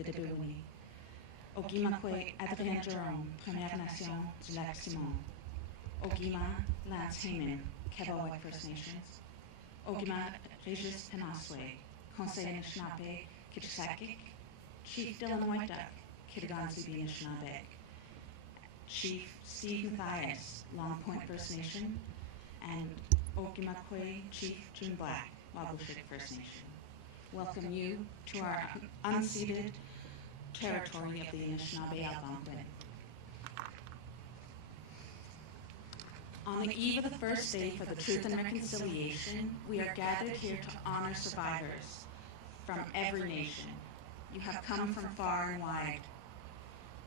Abitibiwini. Ogimakwe Adrien Jerome, Première Nation du Lac Simon. Ogima Lance Heyman, Kebawak First Nations. Ogima Regis Penaswe, Conseil Anishinaabe, Kitchissakik. Chief Dylan White Duck, Kitagansi Anishinaabe. Chief Steve Matthias, Long Point First Nation. And Ogimakwe Chief June Black, Wabushik First Nation. Welcome you to our unceded territory of the Anishinaabe Algonquin. On the eve of the first day for the Truth and Reconciliation, we are gathered here to honor survivors from every nation. You have come from far and wide.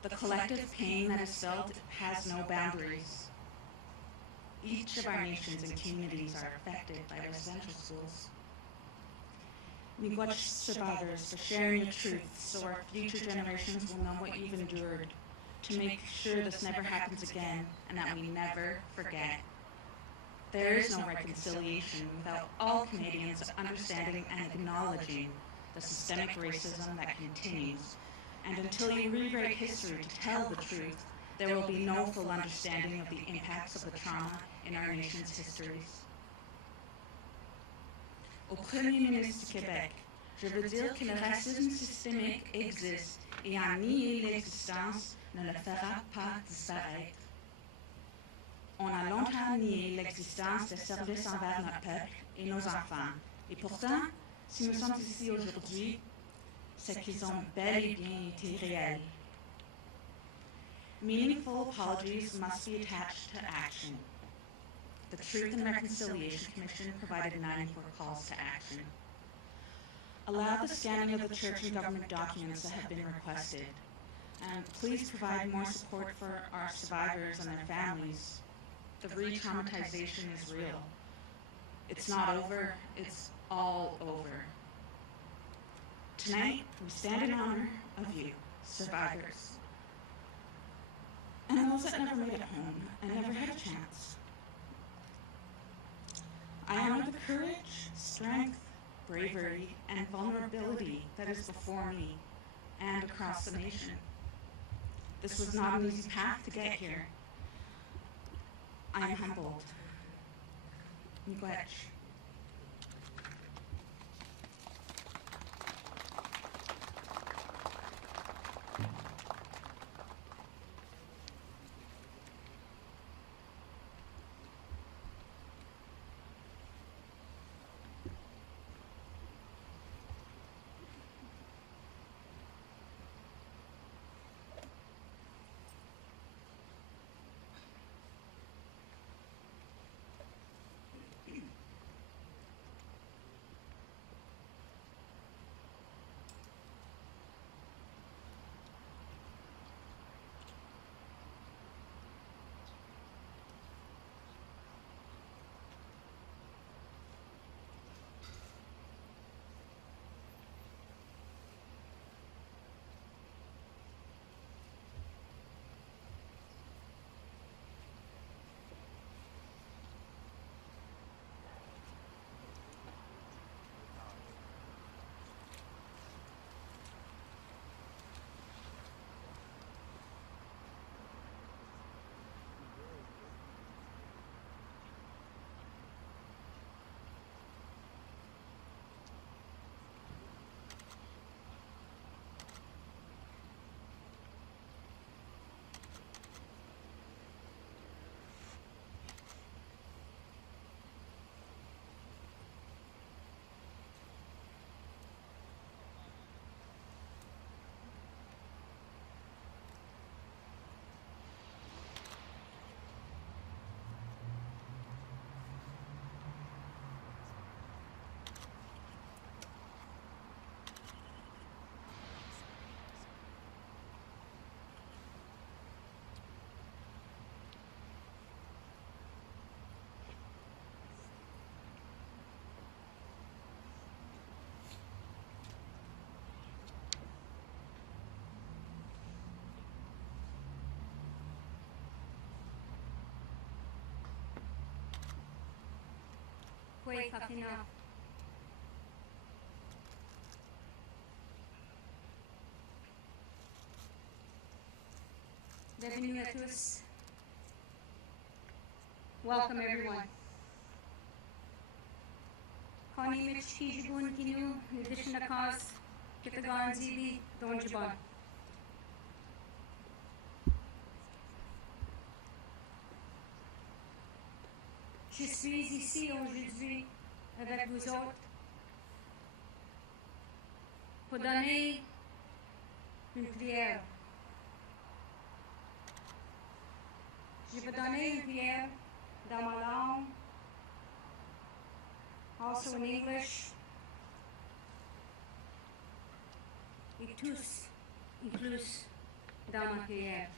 The collective pain that is felt has no boundaries. Each of our nations and communities are affected by residential schools. Miigwech survivors for sharing your truth so our future generations will know what you've endured, to make sure this never happens again and that we never forget. There is no reconciliation without all Canadians understanding and acknowledging the systemic racism that continues. And until you rewrite history to tell the truth, there will be no full understanding of the impacts of the trauma in our nation's histories. Au Premier ministre du Québec, je veux dire que le racisme systémique existe et en nier l'existence ne le fera pas disparaître. On a longtemps nié l'existence des services envers notre peuple et nos enfants. Et pourtant, si nous sommes ici aujourd'hui, c'est qu'ils ont bel et bien été réels. Meaningful apologies must be attached to action. The Truth and Reconciliation Commission provided 94 calls to action. Allow the scanning of the church and government documents that have been requested. And please provide more support for our survivors and their families. The re-traumatization is real. It's not over, it's all over. Tonight, we stand in honor of you, survivors. And those that never made it home and never had a chance. I honor the courage, strength, bravery, and vulnerability that is before me and across the nation. This was not an easy path to get here. I am humbled. Miigwech. Kwe Kakina. Bienvenue à tous. Welcome everyone. Kani Mitch Kijigun Kinu, Nidishinakas, Kitagan Zibi, Donjaban. Je suis ici aujourd'hui avec vous autres pour donner une prière. Je vais donner une prière dans ma langue, also in English, et tous inclus dans ma prière.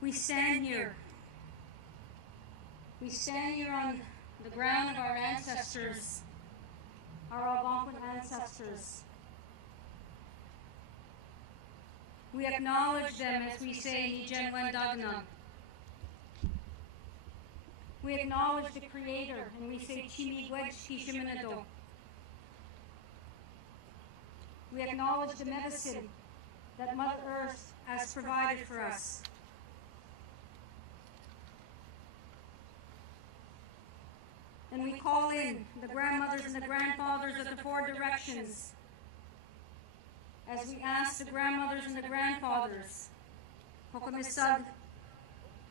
We stand here on the ground of our ancestors, our Algonquin ancestors. We acknowledge them as we say Nijen Wendagnam. We acknowledge the Creator and we say Chimigwed Kishiminado. We acknowledge the medicine that Mother Earth has provided for us. And we call in the grandmothers and the grandfathers of the four directions as we ask the grandmothers and the grandfathers, Hokomisag,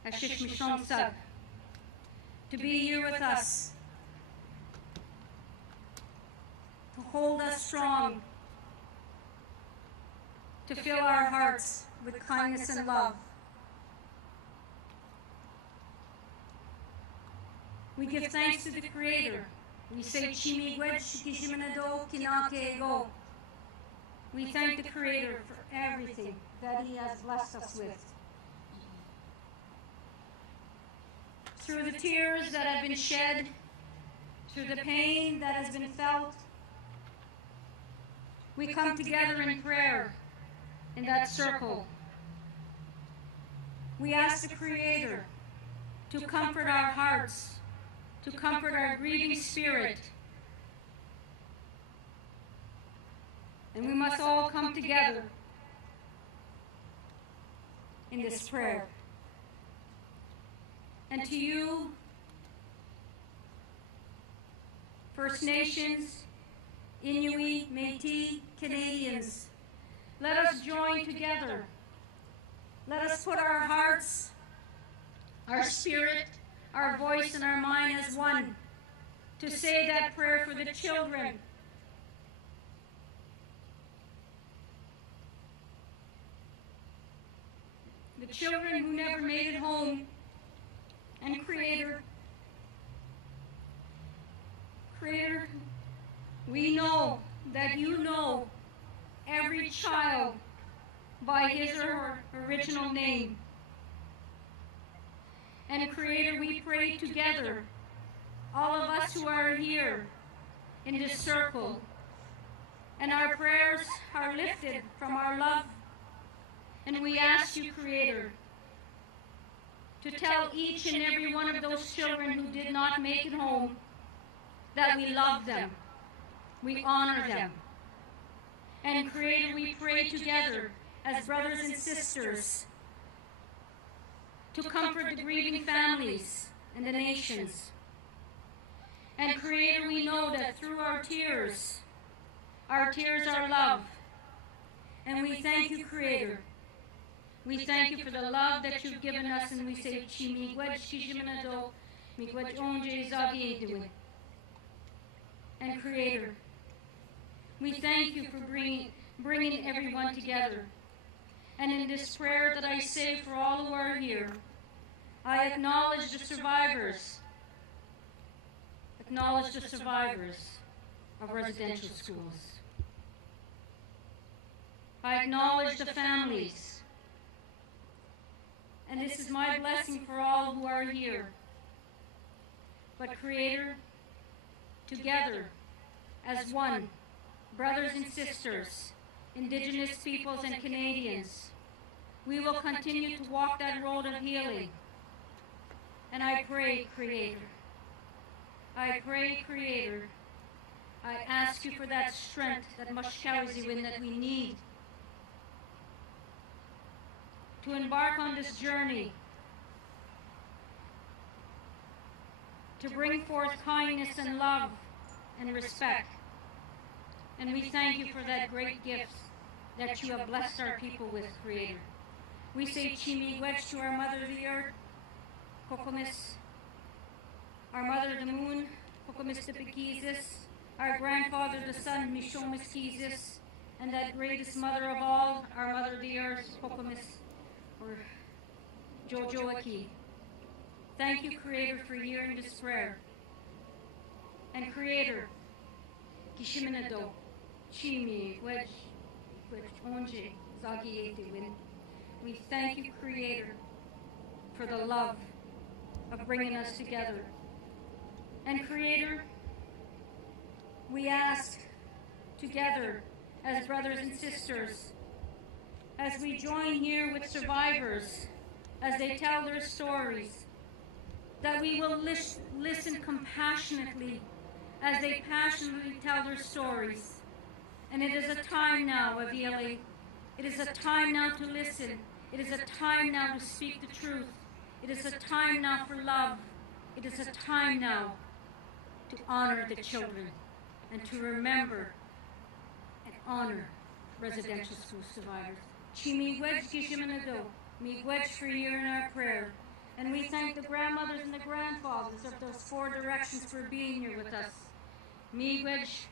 Ashishmishonsag, to be here with us, to hold us strong, to fill our hearts with kindness and love. We give thanks to the Creator. We say Chimigwed Shikishimanado Kinake Ego. We thank the Creator for everything that He has blessed us with. Through the tears that have been shed, through the pain that has been felt, we come together in prayer in that circle. We ask the Creator to comfort our hearts, to comfort our grieving spirit. And we must all come together in this prayer. And to you, First Nations, Inuit, Métis, Canadians, let us join together. Let us put our hearts, our spirit, our voice, and our mind as one to say that prayer for the children. The children who never made it home. And Creator, we know that you know every child by his or her original name. And Creator, we pray together, all of us who are here in this circle, and our prayers are lifted from our love. And we ask you, Creator, to tell each and every one of those children who did not make it home that we love them, we honor them. And Creator, we pray together as brothers and sisters to comfort the grieving families and the nations. And Creator, we know that through our tears are love. And we thank you, Creator. We thank you for the love that you've given us, and we say, Chimigwed Shishimanado, Migwed Onje Zagi. And Creator, we thank you for bringing everyone together. And in this prayer that I say for all who are here, I acknowledge the survivors. Acknowledge the survivors of residential schools. I acknowledge the families. And this is my blessing for all who are here. But Creator, together, as one, brothers and sisters, Indigenous peoples and Canadians, we will continue to walk that road of healing. And I pray, Creator, I ask you for that strength, that mashkawiziwin that we need to embark on this journey to bring forth kindness and love and respect. And we thank you for that great gift that you have blessed our people with, Creator. We say Chimigwech to our Mother the Earth, Kokomis, our Mother the Moon, Kokomis the Pekizis, our Grandfather the Sun, Mishomis Kizis, and that greatest Mother of all, our Mother the Earth, Kokomis, or Jojoaki. Thank you, Creator, for hearing this prayer. And Creator, Kishiminado, Chimi, Wedge, Onje, Zagi, Win. We thank you, Creator, for the love of bringing us together. And Creator, we ask together as brothers and sisters, as we join here with survivors, as they tell their stories, that we will listen compassionately as they passionately tell their stories. And it is a time now, Avieli. It is a time now to listen. It is a time now to speak the truth. It is a time now for love. It is a time now to honor the children and to remember and honor residential school survivors. Chimigwech Kishimanado, Migwech for hearing our prayer. And we thank the grandmothers and the grandfathers of those 4 directions for being here with us. Migwech,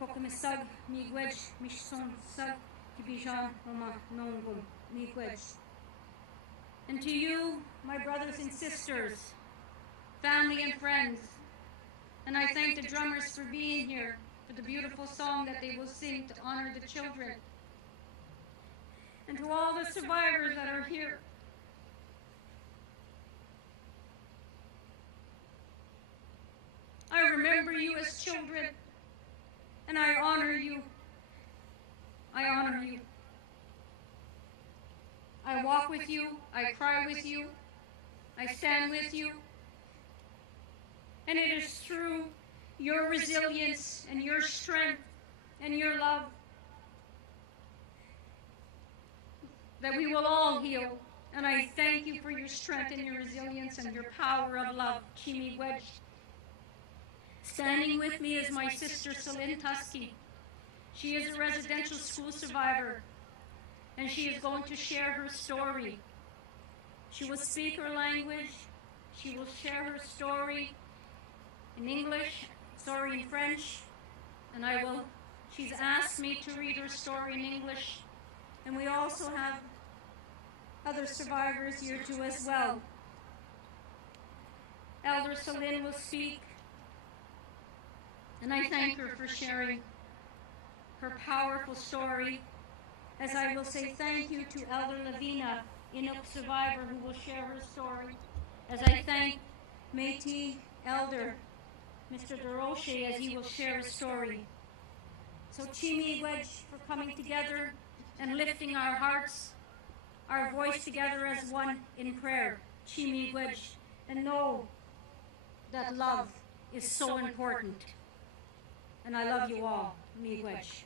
Kokomisag, Migwech, Mishson Sag, Kibijan, Mama, Nongum, Migwech. And to you, my brothers and sisters, family and friends, and I thank the drummers for being here, for the beautiful song that they will sing to honor the children. And to all the survivors that are here. I remember you as children, and I honor you. I honor you. I walk with you, I cry with you, I stand with you. And it is through your resilience and your strength and your love that we will all heal. And I thank you for your strength and your resilience and your power of love, Chimigwech. Standing with me is my sister Celine Tuske. She is a residential school survivor, and she is going to share her story. She will speak her language. She will share her story in English, in French, and she's asked me to read her story in English. And we also have other survivors here too as well. Elder Celine will speak, and I thank her for sharing her powerful story, as I will say thank you to Elder Lavina, Inuk survivor, who will share her story, as I thank Métis Elder Mr. DeRoche as he will share his story. So Chimigwech for coming together and lifting our hearts, our voice together as one in prayer. Chimigwech, and know that love is so important. And I love you all. Miigwech.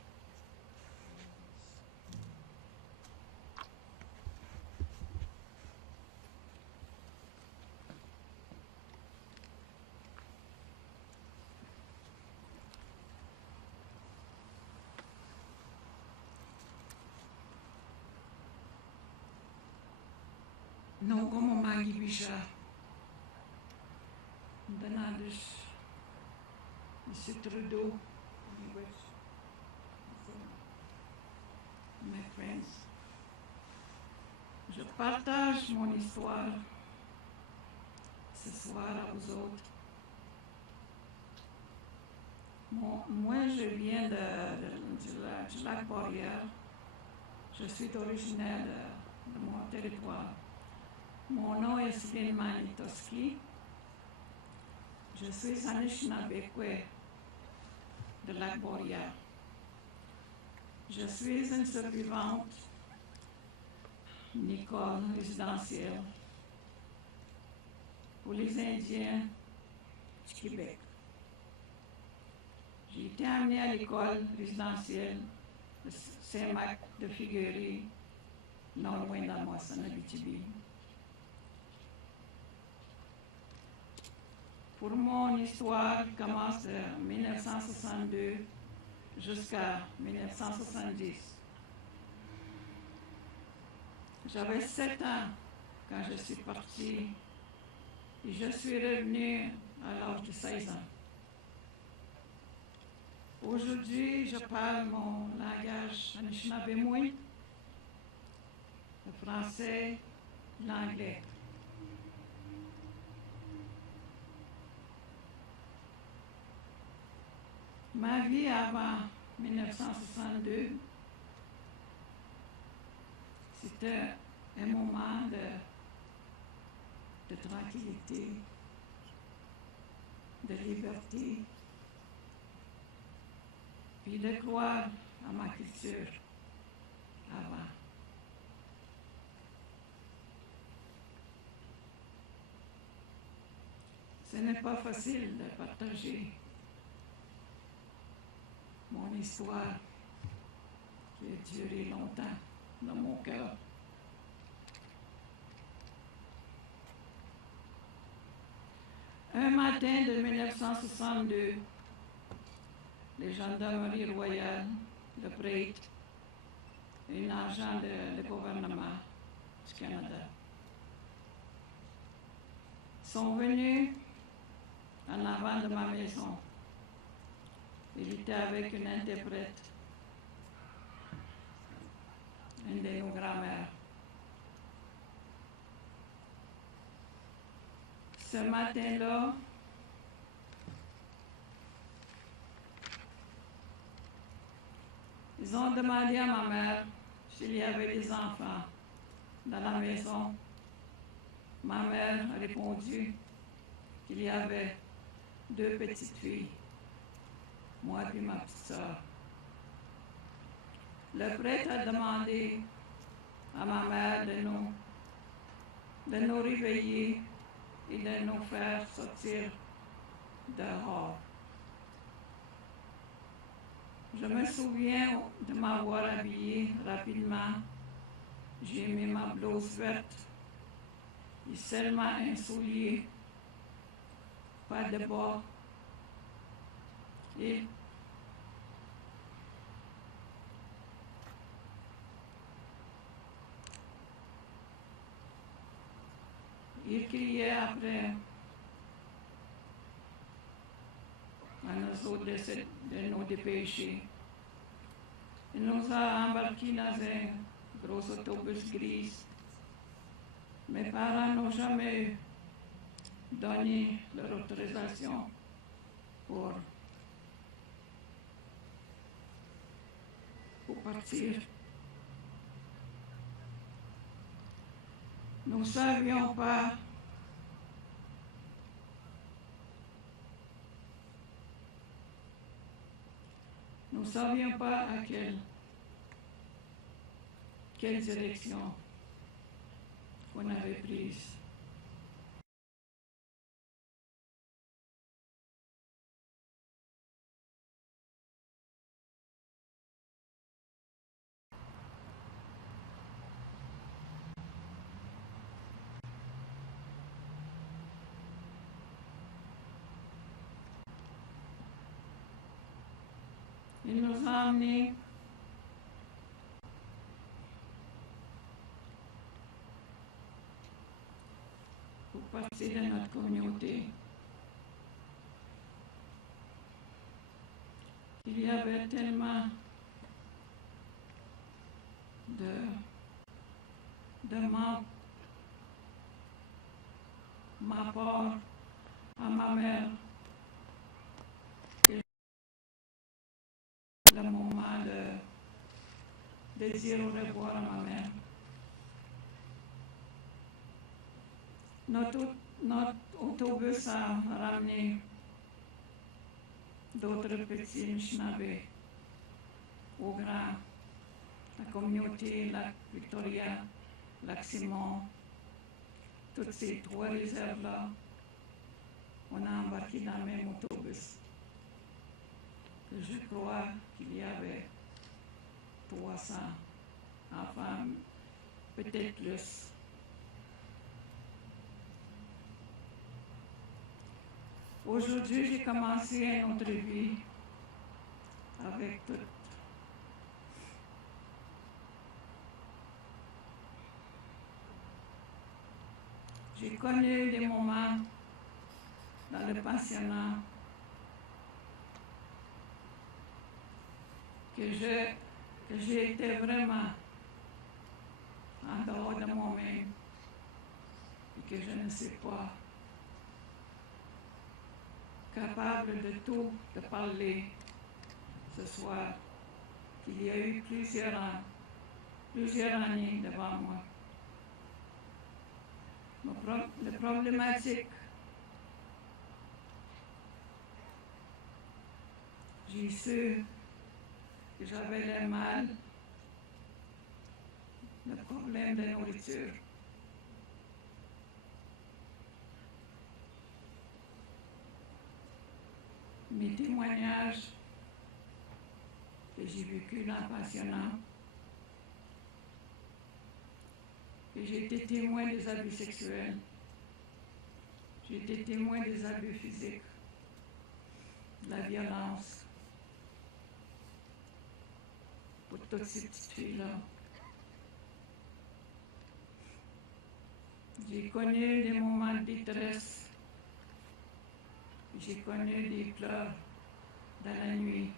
No como magi bisha. Danades. Citrudo. Mes friends. Je partage mon histoire ce soir aux autres. Moi, je viens du lac Boréal. Je suis originaire de mon territoire. Mon nom est Celine Tuske. Je suis Anishinabekwe de lac Boréal. Je suis une survivante d'une école résidentielle pour les Indiens du Québec. J'ai été amenée à l'école résidentielle de Saint-Marc de Figuerie non loin d'Amos, en Abitibi. Pour mon histoire commence de 1962 jusqu'à 1970. J'avais 7 ans quand je suis partie et je suis revenue à l'âge de 16 ans. Aujourd'hui, je parle mon langage Anishinaabe, le français, l'anglais. Ma vie avant 1962, c'était un moment de tranquillité, de liberté, puis de croire à ma culture avant. Ce n'est pas facile de partager mon histoire qui a duré longtemps dans mon cœur. Un matin de 1962, les gendarmeries royales, le prêtre, et un agent de gouvernement du Canada sont venus en avant de ma maison. Il était avec une interprète, une de nos grands-mères. Ce matin-là, ils ont demandé à ma mère s'il y avait des enfants dans la maison. Ma mère a répondu qu'il y avait 2 petites filles, moi et ma petite sœur. Le prêtre a demandé à ma mère de nous réveiller et de nous faire sortir dehors. Je me souviens de m'avoir habillée rapidement. J'ai mis ma blouse verte et seulement un soulier, pas de bas. Et il criait après à nous autres de nous dépêcher. Il nous a embarqués dans un gros autobus gris. Mes parents n'ont jamais donné leur autorisation pour partir. Nous ne savions pas à quelle direction on avait prise. Il nous a emmenés pour partir de notre communauté. Il y avait tellement de ma part à ma mère. Le moment de dire au revoir à ma mère. Notre autobus a ramené d'autres petits Anishinaabe au grand, la communauté, Lac Victoria, Lac Simon, toutes ces 3 réserves-là, on a embarqué dans le même autobus. Je crois qu'il y avait 300 enfants peut-être plus. Aujourd'hui, j'ai commencé une autre vie avec tout. J'ai connu des moments dans le pensionnat que j'ai été vraiment en dehors de moi-même et que je ne sais pas capable de tout, de parler ce soir, qu'il y a eu plusieurs années devant moi. La problématique, j'ai su que j'avais le mal, le problème de nourriture. Mes témoignages que j'ai vécu dans le pensionnat, que j'ai été témoin des abus sexuels, j'ai été témoin des abus physiques, de la violence, pour toutes ces petites filles-là. J'ai connu des moments de détresse, j'ai connu des pleurs dans la nuit.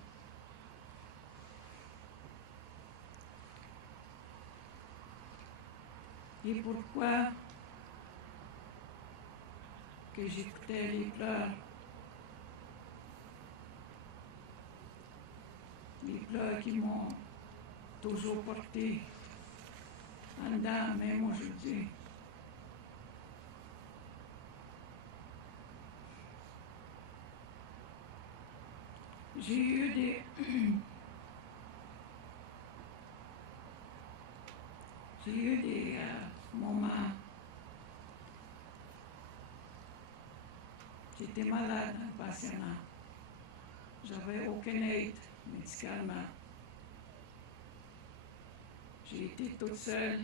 Et pourquoi que j'écoutais les pleurs qui m'ont toujours porté en dedans, même aujourd'hui. J'ai eu des moments, j'étais malade en pensionnat. J'avais aucune aide médicalement. J'ai été toute seule,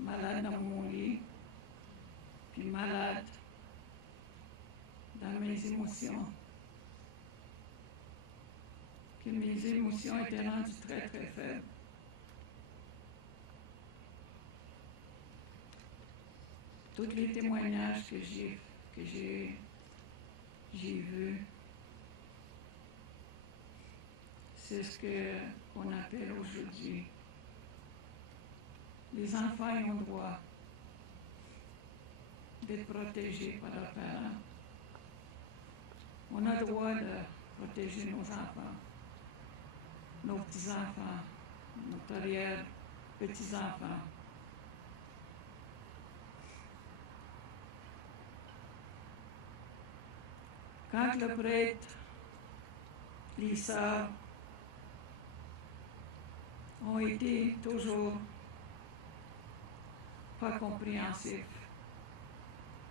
malade dans mon lit, puis malade dans mes émotions. Que mes émotions étaient rendues très très faibles. Tous les témoignages que j'ai vus, c'est ce qu'on appelle aujourd'hui. Les enfants ont le droit d'être protégés par leurs parents. On a le droit de protéger nos enfants, nos petits-enfants, nos arrière-petits-enfants. Quand le prêtre, les sœurs ont été toujours pas compréhensifs,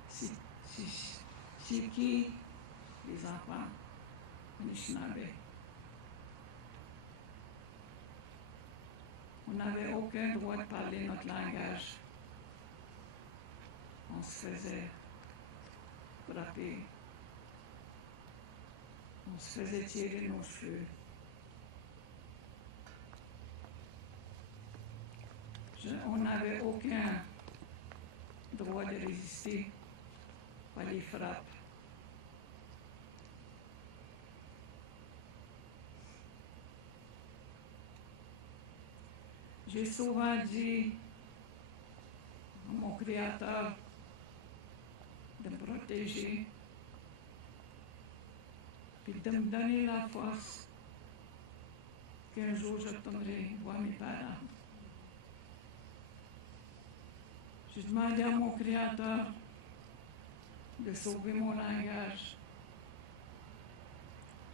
c'est qui les enfants Anishinaabe. On n'avait aucun droit de parler notre langage. On se faisait frapper. On se faisait tirer nos cheveux. On n'avait aucun droit de résister par les frappes. J'ai souvent dit à mon Créateur de me protéger et de me donner la force qu'un jour je retournerai voir mes parents. J'ai demandé à mon Créateur de sauver mon langage.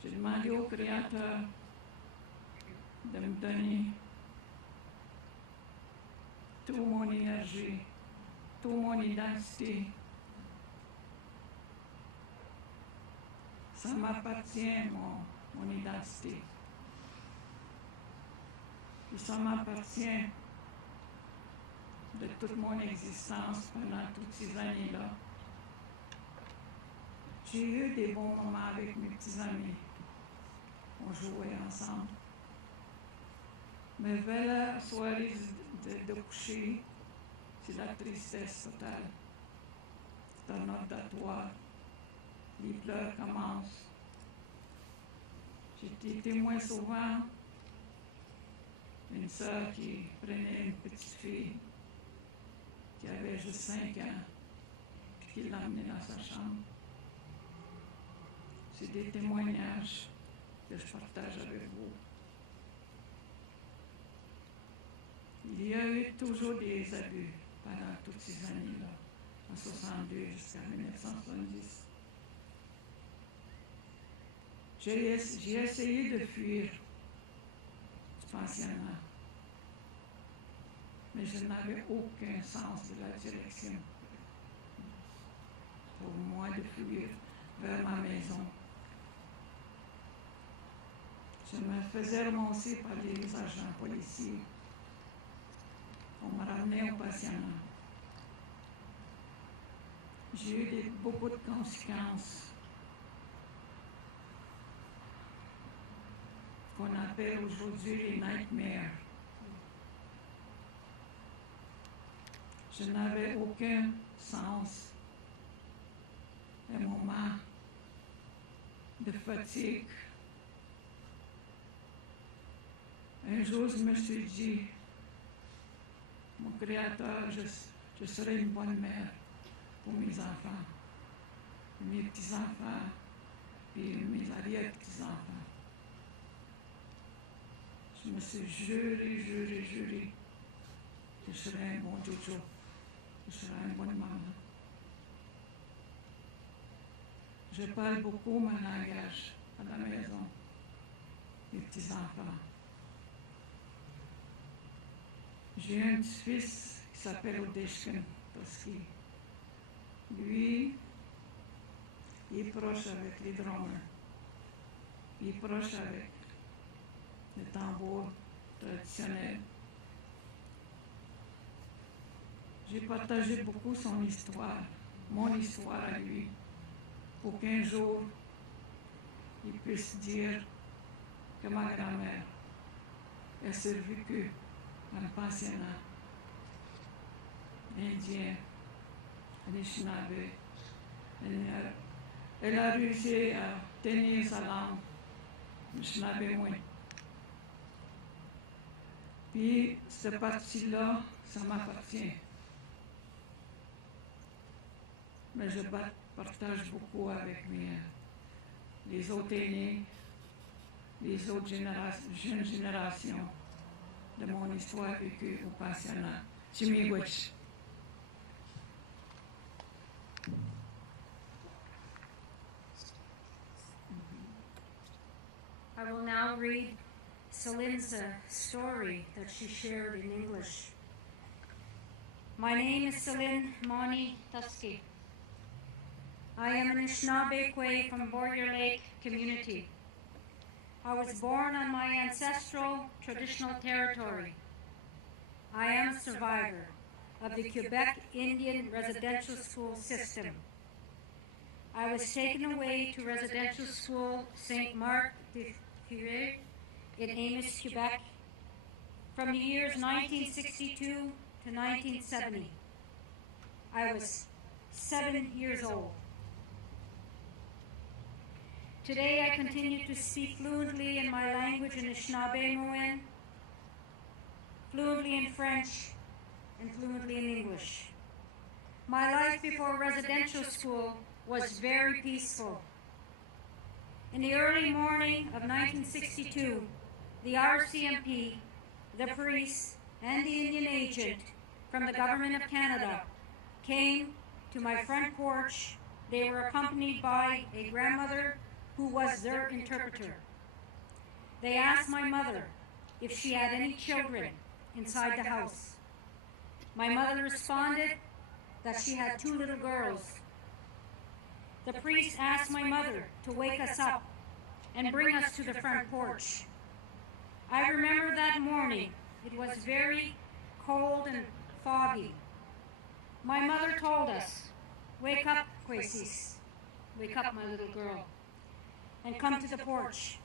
J'ai demandé au Créateur de me donner toute mon énergie, toute mon identité. Ça m'appartient, mon identité. Et ça m'appartient de toute mon existence pendant toutes ces années-là. J'ai eu des bons moments avec mes petits amis. On jouait ensemble. Mais vers la soirée de coucher, c'est la tristesse totale. C'est un ordinatoire. Les pleurs commencent. J'étais témoin souvent d'une sœur qui prenait une petite fille qui avait juste 5 ans, puis qui l'emmenait dans sa chambre. C'est des témoignages que je partage avec vous. Il y a eu toujours des abus pendant toutes ces années-là, en 62 jusqu'à 1970. J'ai essayé de fuir du pensionnat, mais je n'avais aucun sens de la direction pour moi de fuir vers ma maison. Je me faisais remonter par les agents policiers. On me ramenait au pensionnat. J'ai eu beaucoup de conséquences qu'on appelle aujourd'hui les nightmares. Je n'avais aucun sens. Un moment de fatigue. Un jour, je me suis dit, mon Créateur, je serai une bonne mère pour mes enfants, mes petits-enfants et mes arrière-petits-enfants. Je me suis juré que je serai un bon jojo, que je serai une bonne maman. Je parle beaucoup mon langage à la maison, mes petits-enfants. J'ai un petit-fils qui s'appelle Celine Tuske. Lui, il est proche avec les drummers. Il est proche avec le tambour traditionnel. J'ai partagé beaucoup son histoire, mon histoire à lui, pour qu'un jour, il puisse dire que ma grand-mère a survécu dans le pensionnat indien, Anishinaabe. Elle a réussi à tenir sa langue, Anishinaabe moins. Puis, cette partie-là, ça m'appartient. Mais je partage beaucoup avec les autres aînés, les autres jeunes générations de mon histoire vécue au pensionnat. Chimiwich. I will now read Celine's story that she shared in English. My name is Celine Tuske. I am an Anishinaabe from Boyer Lake community. I was born on my ancestral traditional territory. I am a survivor of the Quebec Indian residential school system. I was taken away to residential school St. Marc de Furé in Amos, Quebec, from the years 1962 to 1970. I was 7 years old. Today I continue to speak fluently in my language in Anishinaabe, fluently in French, and fluently in English. My life before residential school was very peaceful. In the early morning of 1962, the RCMP, the police, and the Indian agent from the Government of Canada came to my front porch. They were accompanied by a grandmother who was their interpreter. They asked my mother if she had any children inside the house. My mother responded that she had 2 little girls. The priest asked my mother to wake us up and bring us to the front porch. I remember that morning. It was very cold and foggy. My mother told us, "Wake up, Quasis. Wake up, my little girl, and come to the porch."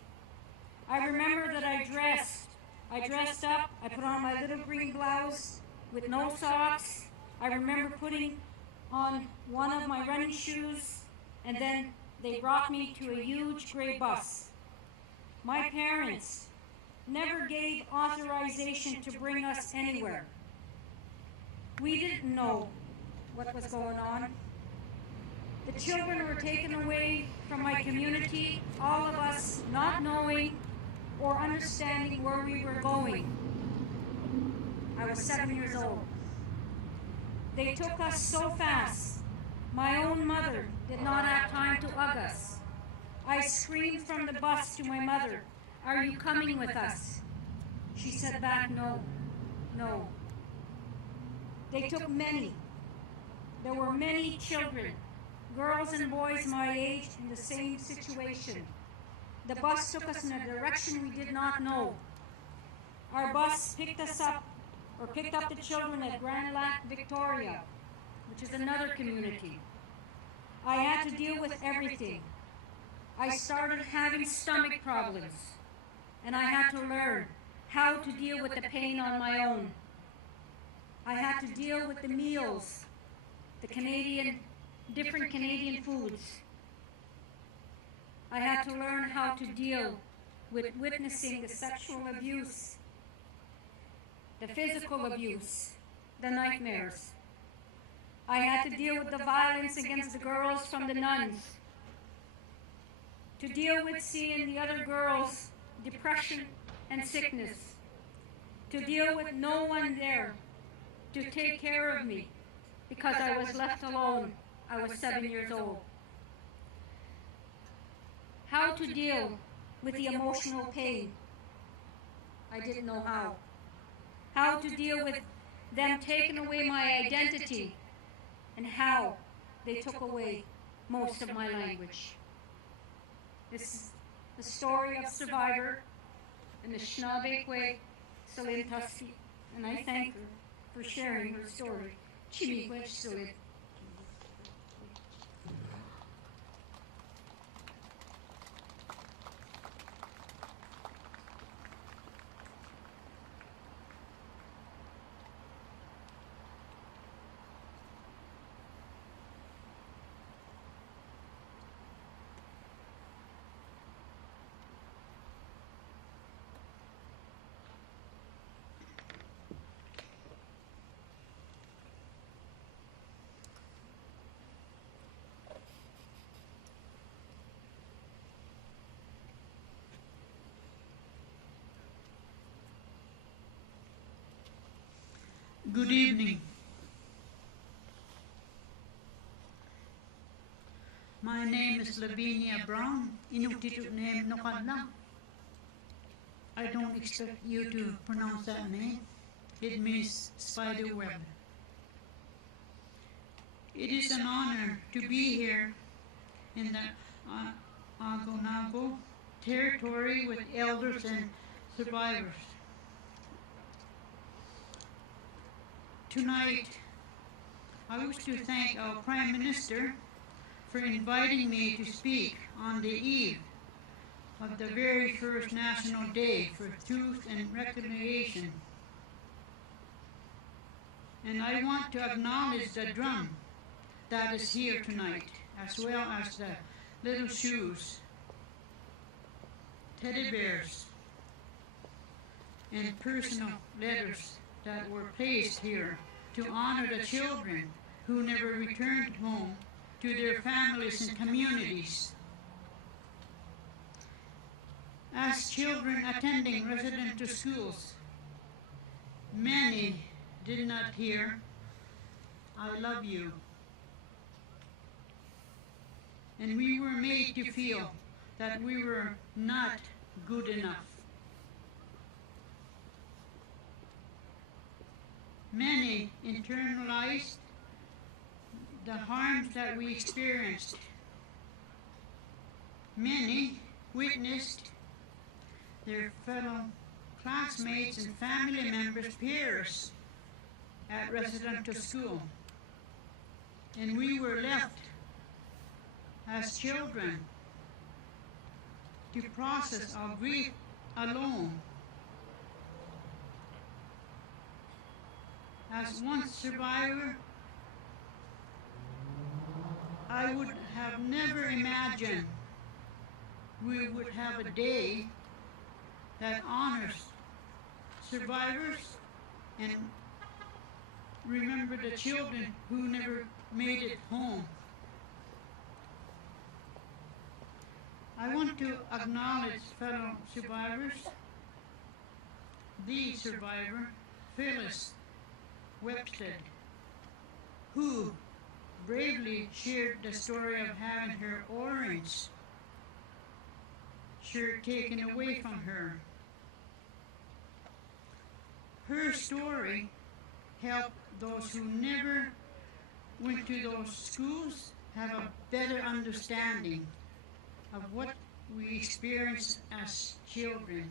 I remember that I dressed up, I put on my little green blouse with no socks. I remember putting on one of my running shoes, and then they brought me to a huge gray bus. My parents never gave authorization to bring us anywhere. We didn't know what was going on. The children were taken away from my community, all of us not knowing or understanding where we were going. I was 7 years old. They took us so fast. My own mother did not have time to hug us. I screamed from the bus to my mother, "Are you coming with us?" She said back, "No, no." They took many. There were many children, girls and boys my age, in the same situation. The bus took us in a direction we did not know. Our bus picked up the children at Grand Lac, Victoria, which is another community. I had to deal with everything. I started having stomach problems, and I had to learn how to deal with the pain on my own. I had to deal with the meals, different Canadian foods. I had to learn how to deal with witnessing the sexual abuse, the physical abuse, the nightmares. I had to deal with the violence against the girls from the nuns, to deal with seeing the other girls' depression and sickness, to deal with no one there to take care of me because I was left alone. I was 7 years old. How to deal with the emotional pain. I didn't know how. How to deal with them taking away my identity, and how they took away most of my language. This is the story of survivor and the Anishinaabe Celine Tuske, and I thank her for sharing her story. Chimiigwech Celine. Good evening. My name is Lavinia Brown. Inuktitut name Nokadla. I don't expect you to pronounce that name. It means spider web. It is an honor to be here in the Agonago territory with elders and survivors. Tonight, I wish to thank our Prime Minister for inviting me to speak on the eve of the very first National Day for Truth and Reconciliation. And I want to acknowledge the drum that is here tonight, as well as the little shoes, teddy bears, and personal letters that were placed here to honor the children who never returned home to their families and communities. As children attending residential schools, many did not hear, "I love you." And we were made to feel that we were not good enough. Many internalized the harms that we experienced. Many witnessed their fellow classmates and family members, peers, at residential school. And we were left as children to process our grief alone. As one survivor, I would have never imagined we would have a day that honors survivors and remember the children who never made it home. I want to acknowledge fellow survivors, the survivor, Phyllis Webster, who bravely shared the story of having her orange shirt taken away from her. Her story helped those who never went to those schools have a better understanding of what we experienced as children.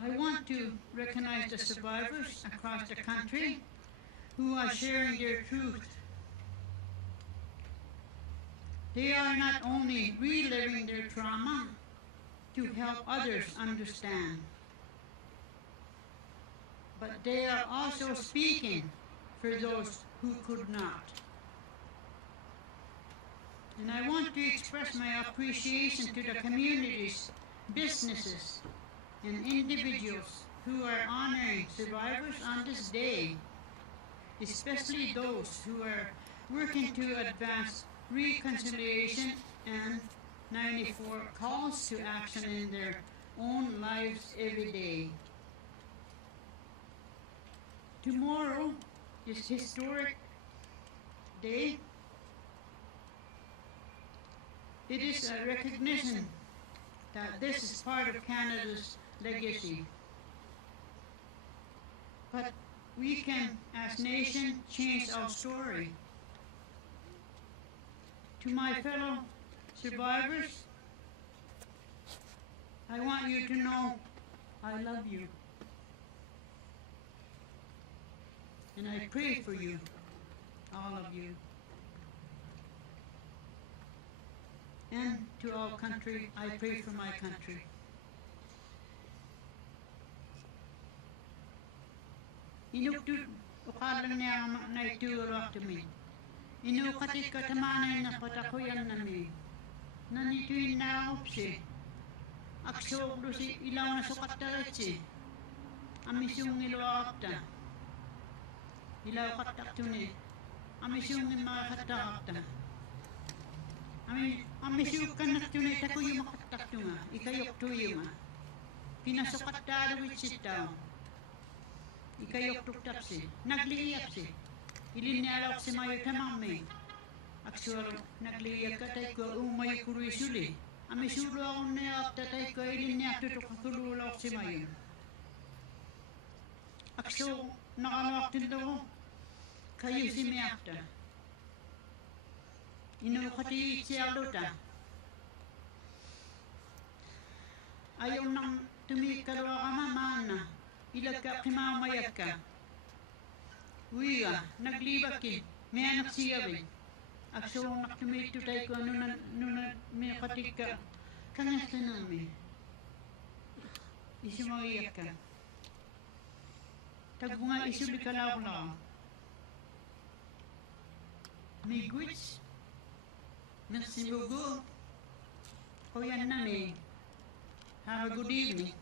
I want to recognize the survivors across the country who are sharing their truth. They are not only reliving their trauma to help others understand, but they are also speaking for those who could not. And I want to express my appreciation to the communities, businesses, and individuals who are honoring survivors on this day, especially those who are working to advance reconciliation and 94 calls to action in their own lives every day. Tomorrow is historic day. It is a recognition that this is part of Canada's legacy. But we can, as nation, change our story. To my fellow survivors, I want you to know I love you. And I pray for you, all of you. And to our country, I pray for my country. Inuktu ukalang niya na itulak kami. Inukatik katamanay na patakoyan nami. Nanituin na opsi. Aksok do si ilaw na sukat taritsi. Amisyung ilaw akta. Ilaw katak tuni. Amisyung mga katak akta. Amisyung kanak tuni takuyo makatak tunga. Ikayok tuyo ma. Pinasukat tarawit sitaw. Ikayok tuktapsi. Nagliyapsi. Ilinalak si mayo tamami. Actual nagliyak katay ko umay kurisuli. Amisuro ako niya tatay ko ilinyak tutukatululak si mayo. Akso nakalak din daw kayo si miyakta. Inukati siya luta. Ayaw nang tumikalawa ka mamana. Ilag ka kimamayak ka. Uiga, naglibak ki. May anak siya ba? Akso naktumito tayo ko ano na may katik ka. Kanyasta namin. Isimawiyak ka. Tagbunga isuli ka lang. May gwits. Merci beaucoup. Kuya namin. Have a good evening.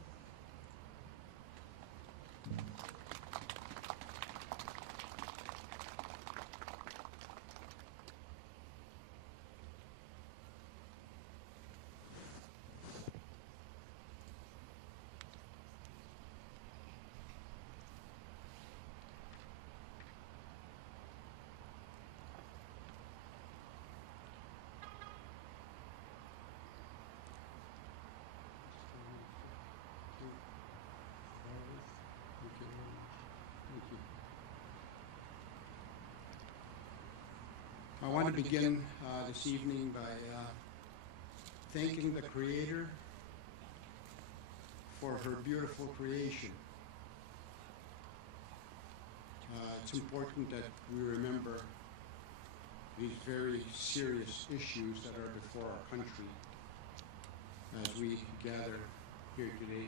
I want to begin this evening by thanking the Creator for her beautiful creation. It's important that we remember these very serious issues that are before our country as we gather here today.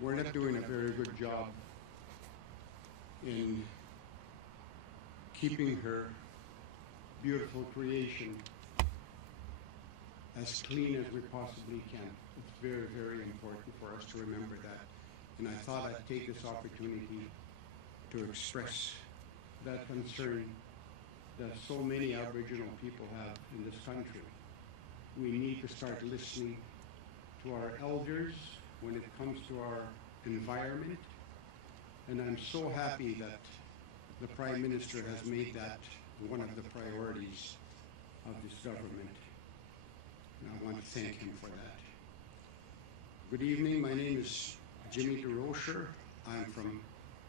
We're not doing a very good job in keeping her beautiful creation as clean as we possibly can. It's very, very important for us to remember that. And I thought I'd take this opportunity to express that concern that so many Aboriginal people have in this country. We need to start listening to our elders when it comes to our environment. And I'm so happy that the Prime Minister has made that one of the priorities of this government. And I want to thank him for that. Good evening, my name is Jimmy DeRocher. I'm from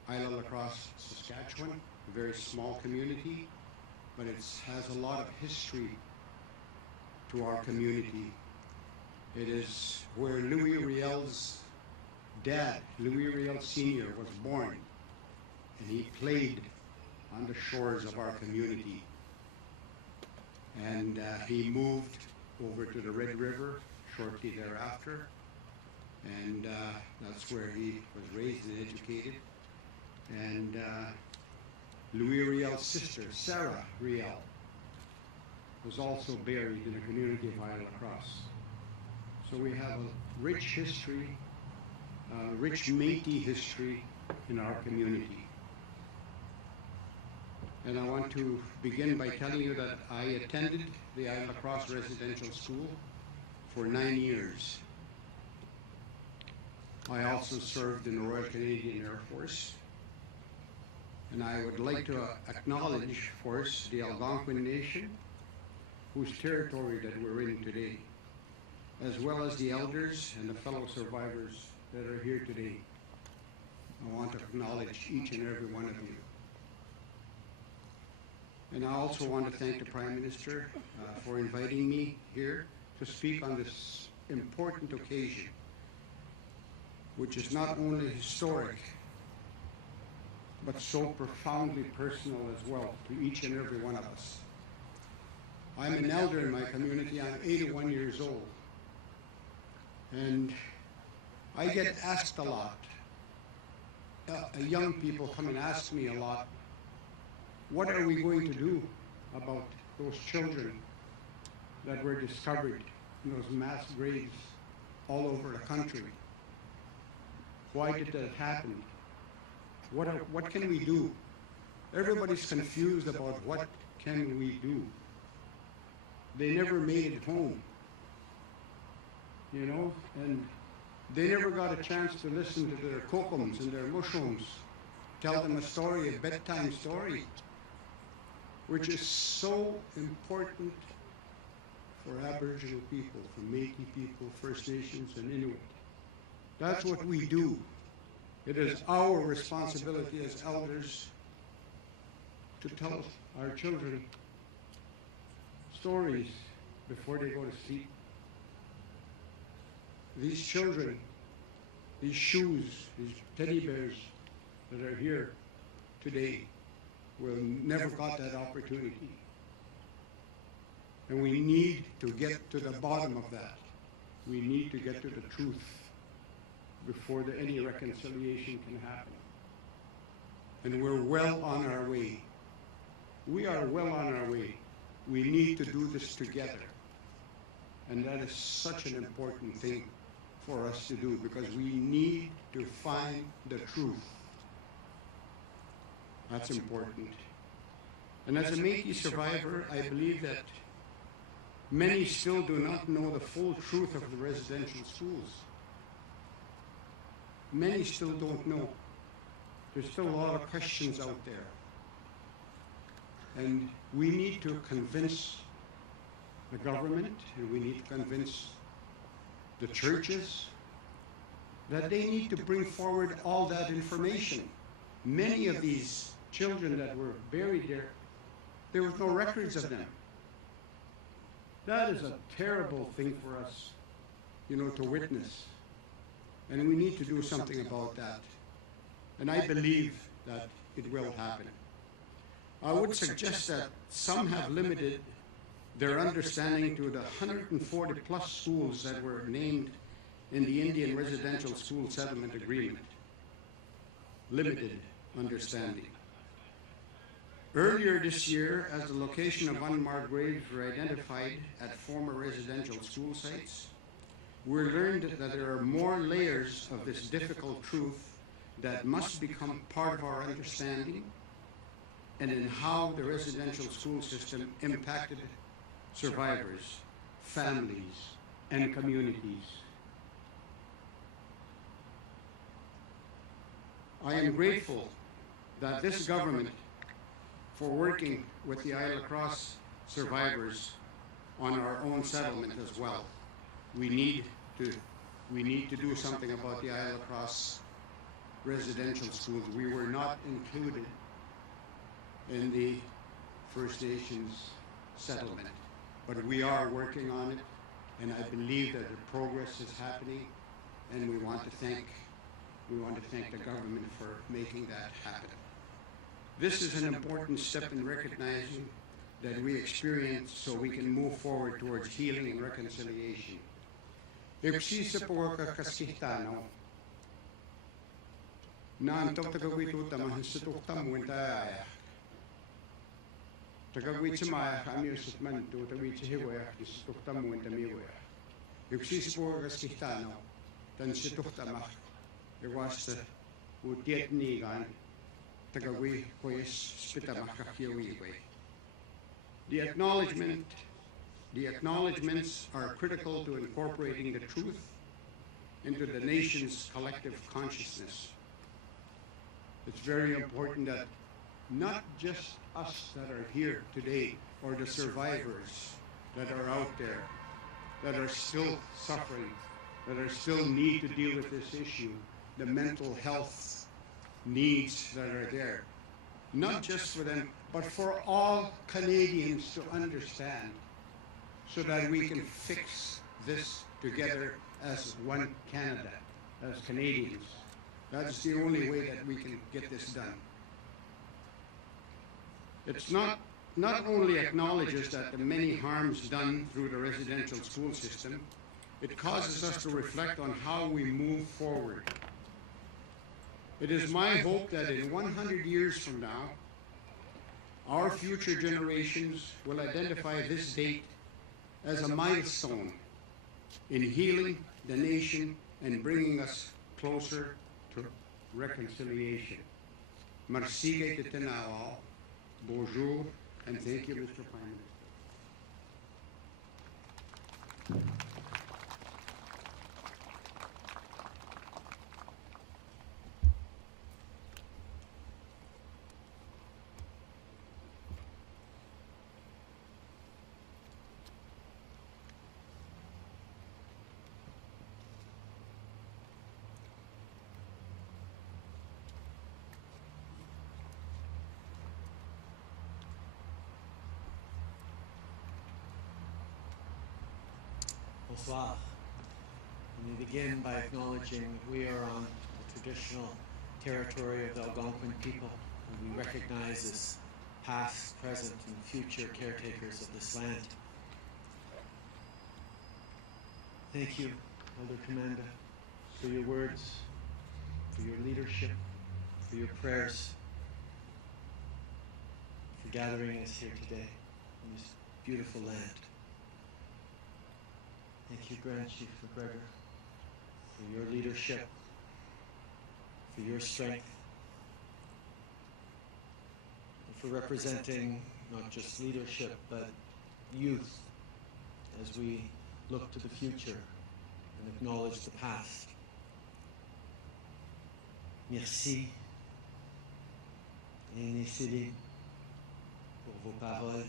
Isla Lacrosse, Saskatchewan, a very small community, but it has a lot of history to our community. It is where Louis Riel's dad, Louis Riel Sr., was born, and he played on the shores of our community. And he moved over to the Red River shortly thereafter, and that's where he was raised and educated. And Louis Riel's sister, Sarah Riel, was also buried in the community of Isla Lacrosse. So we have a rich history, rich Métis history in our community. And I want to begin by telling you that I attended the Isla Lacrosse Residential School for 9 years. I also served in the Royal Canadian Air Force. And I would like to acknowledge first the Algonquin Nation, whose territory that we're in today, as well as the elders and the fellow survivors that are here today. I want to acknowledge each and every one of you. And I also want to thank the Prime Minister for inviting me here to speak on this important occasion, which is not only historic, but so profoundly personal as well to each and every one of us. I'm an elder in my community. I'm 81 years old. And I get asked a lot. Young people come and ask me a lot, what are we going to do about those children that were discovered in those mass graves all over the country? Why did that happen? What can we do? Everybody's confused about what can we do. They never made it home, you know, and they never got a chance to listen to their kokums and their mushrooms, tell them a story, a bedtime story, which is so important for Aboriginal people, for Métis people, First Nations, and Inuit. That's what we do. It is our responsibility as elders to tell our children stories before they go to sleep. These children, these shoes, these teddy bears that are here today will never got that opportunity. And we need to get to the bottom of that. We need to get to the truth before any reconciliation can happen. And we're well on our way. We are well on our way. We need to do this together. And that is such an important thing for us to do, because we need to find the truth. That's important. And as a Métis survivor, I believe that many still do not know the full truth of the residential schools. Many still don't know. There's still a lot of questions out there. And we need to convince the government, and we need to convince the churches that they need to bring forward all that information. Many of these children that were buried there was no records of them. That is a terrible thing for us, to witness. And we need to do something about that. And I believe that it will happen. I would suggest that some have limited their understanding to the 140 plus schools that were named in the Indian Residential School Settlement Agreement. Limited understanding. Earlier this year, as the location of unmarked graves were identified at former residential school sites, we learned that there are more layers of this difficult truth that must become part of our understanding and in how the residential school system impacted survivors, families, and communities. I am grateful that this government for working with the Isle Cross survivors on our own settlement as well. We need to do something about the Isle Cross residential schools. We were not included in the First Nations settlement, but we are working on it, and I believe that the progress is happening, and we want to thank the government for making that happen. This is an important step in recognizing that we experience so we can move forward towards healing and reconciliation. The acknowledgements are critical to incorporating the truth into the nation's collective consciousness. It's very important that not just us that are here today or the survivors that are out there that are still suffering, that are still need to deal with this issue, the mental health needs that are there. Not just for them, but for all Canadians to understand so that we can fix this together as one Canada, as Canadians. That's the only way that we can get this done. It's not only acknowledges that the many harms done through the residential school system, it causes us to reflect on how we move forward. It is my hope that in 100 years from now, our future generations will identify this date as a milestone in healing the nation and bringing us closer to reconciliation. Merci d'être bonjour, and thank you, Mr. Prime Minister. Bonsoir. Let me begin by acknowledging we are on the traditional territory of the Algonquin people, and we recognize as past, present, and future caretakers of this land. Thank you, Elder Commander, for your words, for your leadership, for your prayers, for gathering us here today in this beautiful land. Thank you, Grand Chief McGregor, for your leadership, for your strength, and for representing not just leadership, but youth as we look to the future and acknowledge the past. Merci, Aînée Celine, pour vos paroles,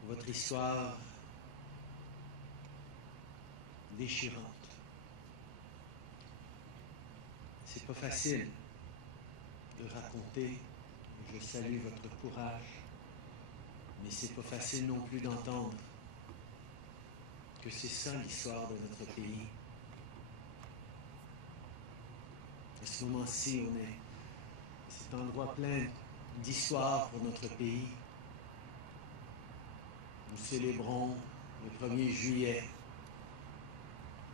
pour votre histoire déchirante. C'est pas facile de raconter, je salue votre courage, mais c'est pas facile non plus d'entendre que c'est ça l'histoire de notre pays. À ce moment-ci, on est cet endroit plein d'histoire pour notre pays. Nous célébrons le 1er juillet,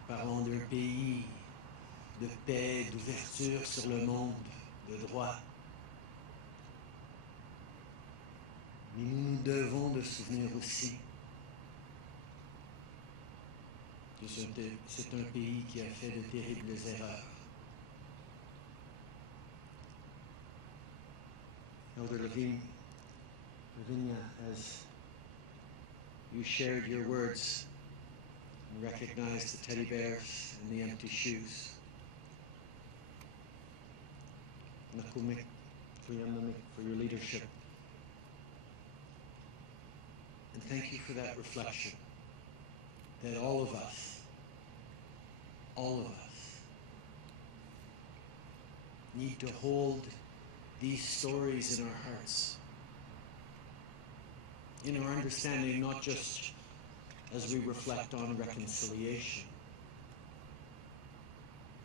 parlant d'un pays de paix, d'ouverture sur le monde, de droit. Mais nous nous devons de souvenir aussi que c'est un pays qui a fait de terribles erreurs. Elder Lavinia, as you shared your words and recognized the teddy bears and the empty shoes, Nakumik, Kuyamnamik, for your leadership. And thank you for that reflection that all of us need to hold these stories in our hearts, in our understanding, not just as we reflect on reconciliation,